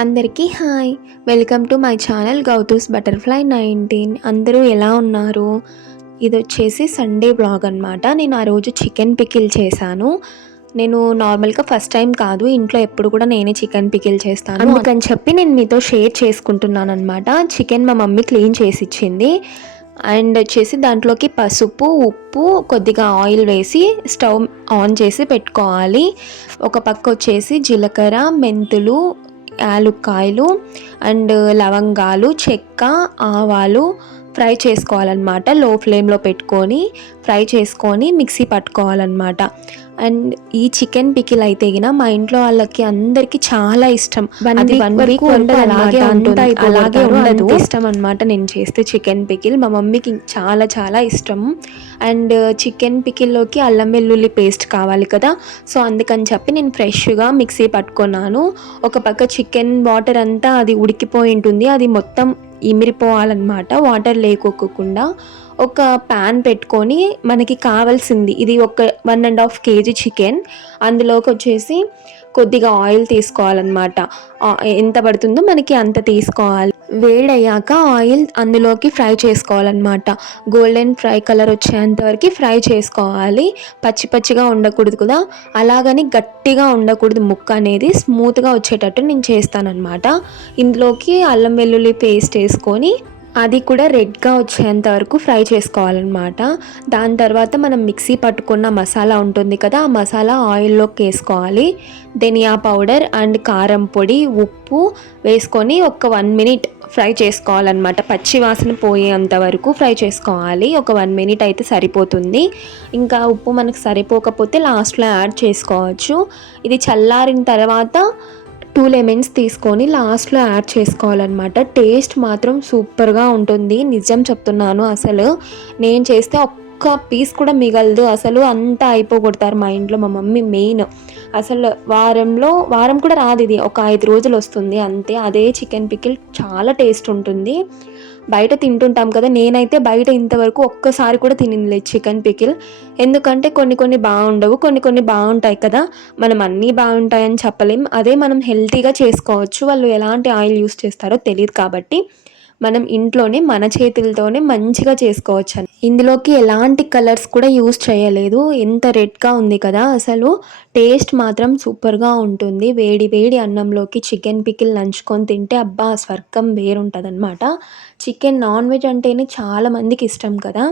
అందరికీ hi. Welcome to my channel Gouthu's butterfly 19. అందరూ ఎలా ఉన్నారు? ఇదొచ్చేసి సండే వ్లాగ్ అనమాట. నేను ఆ రోజు చికెన్ పికిల్ చేశాను. నేను నార్మల్‌గా ఫస్ట్ టైం కాదు, ఇంట్లో ఎప్పుడు కూడా నేనే చికెన్ పికిల్ చేస్తాను. అందుకని చెప్పి నేను మీతో షేర్ చేసుకుంటున్నాననమాట. చికెన్ మా మమ్మీ క్లీన్ చేసిచ్చింది. అండ్ వచ్చేసి దాంట్లోకి పసుపు, ఉప్పు, కొద్దిగా ఆయిల్ వేసి స్టవ్ ఆన్ చేసి పెట్టుకోవాలి. ఒక పక్క వచ్చేసి జీలకర్ర, మెంతులు, యాలుక్కాయలు అండ్ లవంగాలు, చెక్క, ఆవాలు ఫ్రై చేసుకోవాలన్నమాట. లో ఫ్లేమ్లో పెట్టుకొని ఫ్రై చేసుకొని మిక్సీ పట్టుకోవాలన్నమాట. అండ్ ఈ చికెన్ పికిల్ అయితే గిన మా ఇంట్లో వాళ్ళకి అందరికీ చాలా ఇష్టం. అది 1 వీక్ వరకు అలాగే ఉంటుంది, అలాగే ఉండదు. ఇష్టం అనమాట నేను చేస్తే చికెన్ పికిల్. మా మమ్మీకి చాలా చాలా ఇష్టం. అండ్ చికెన్ పికిల్లోకి అల్లం వెల్లుల్లి పేస్ట్ కావాలి కదా, సో అందుకని చెప్పి నేను ఫ్రెష్గా మిక్సీ పట్టుకున్నాను. ఒక పక్క చికెన్ వాటర్ అంతా అది ఉడికిపోయి ఉంటుంది, అది మొత్తం ఇమిరిపోవాలన్నమాట, వాటర్ లేకోకుండా. ఒక ప్యాన్ పెట్టుకొని మనకి కావాల్సింది, ఇది ఒక 1.5 కేజీ చికెన్, అందులోకి వచ్చేసి కొద్దిగా ఆయిల్ తీసుకోవాలన్నమాట. ఎంత పడుతుందో మనకి అంత తీసుకోవాలి. వేడయ్యాక ఆయిల్ అందులోకి ఫ్రై చేసుకోవాలన్నమాట. గోల్డెన్ ఫ్రై కలర్ వచ్చేంత వరకు ఫ్రై చేసుకోవాలి. పచ్చి పచ్చిగా ఉండకూడదు కదా, అలాగని గట్టిగా ఉండకూడదు. ముక్క అనేది స్మూత్గా వచ్చేటట్టు నేను చేస్తానన్నమాట. ఇందులోకి అల్లం వెల్లుల్లి పేస్ట్ వేసుకొని అది కూడా రెడ్గా వచ్చేంత వరకు ఫ్రై చేసుకోవాలన్నమాట. దాని తర్వాత మనం మిక్సీ పట్టుకున్న మసాలా ఉంటుంది కదా, ఆ మసాలా ఆయిల్లోకి వేసుకోవాలి. ధనియా పౌడర్ అండ్ కారం పొడి, ఉప్పు వేసుకొని ఒక 1 మినిట్ ఫ్రై చేసుకోవాలన్నమాట. పచ్చి వాసన పోయేంత వరకు ఫ్రై చేసుకోవాలి. ఒక 1 మినిట్ అయితే సరిపోతుంది. ఇంకా ఉప్పు మనకు సరిపోకపోతే లాస్ట్లో యాడ్ చేసుకోవచ్చు. ఇది చల్లారిన తర్వాత 2 లెమన్స్ తీసుకొని లాస్ట్లో యాడ్ చేసుకోవాలన్నమాట. టేస్ట్ మాత్రం సూపర్గా ఉంటుంది, నిజం చెప్తున్నాను. అసలు నేను చేస్తే ఒక్క పీస్ కూడా మిగలదు, అసలు అంతా అయిపోగొడతారు మా ఇంట్లో మా మమ్మీ మెయిన్. అసలు వారం కూడా రాదు, ఇది ఒక 5 రోజులు వస్తుంది అంతే. అదే చికెన్ పికిల్ చాలా టేస్ట్ ఉంటుంది. బయట తింటుంటాం కదా, నేనైతే బయట ఇంతవరకు ఒక్కసారి కూడా తినలేదు చికెన్ పికిల్. ఎందుకంటే కొన్ని బాగుండవు, కొన్ని బాగుంటాయి కదా. మనం అన్నీ బాగుంటాయని చెప్పలేం. అదే మనం హెల్తీగా చేసుకోవచ్చు, వాళ్ళు ఎలాంటి ఆయిల్ యూస్ చేస్తారో తెలియదు కాబట్టి మనం ఇంట్లోనే మన చేతులతోనే మంచిగా చేసుకోవచ్చు. ఇందులోకి ఎలాంటి కలర్స్ కూడా యూస్ చేయలేదు. ఎంత రెడ్గా ఉంది కదా, అసలు టేస్ట్ మాత్రం సూపర్గా ఉంటుంది. వేడి వేడి అన్నంలోకి చికెన్ పికిల్ నంచుకొని తింటే అబ్బా స్వర్గం వేరుంటుందన్నమాట. చికెన్ నాన్ వెజ్ అంటేనే చాలా మందికి ఇష్టం కదా,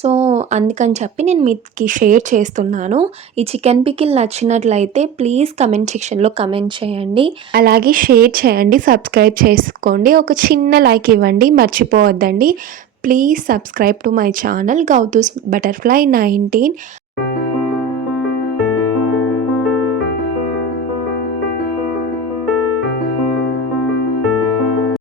సో అందుకని చెప్పి నేను మీకు షేర్ చేస్తున్నాను. ఈ చికెన్ పికిల్ నచ్చినట్లయితే ప్లీజ్ కమెంట్ సెక్షన్లో కమెంట్ చేయండి, అలాగే షేర్ చేయండి, సబ్స్క్రైబ్ చేసుకోండి, ఒక చిన్న లైక్ ఇవ్వండి, మర్చిపోవద్దండి. Please subscribe to my channel Gouthu's butterfly 19.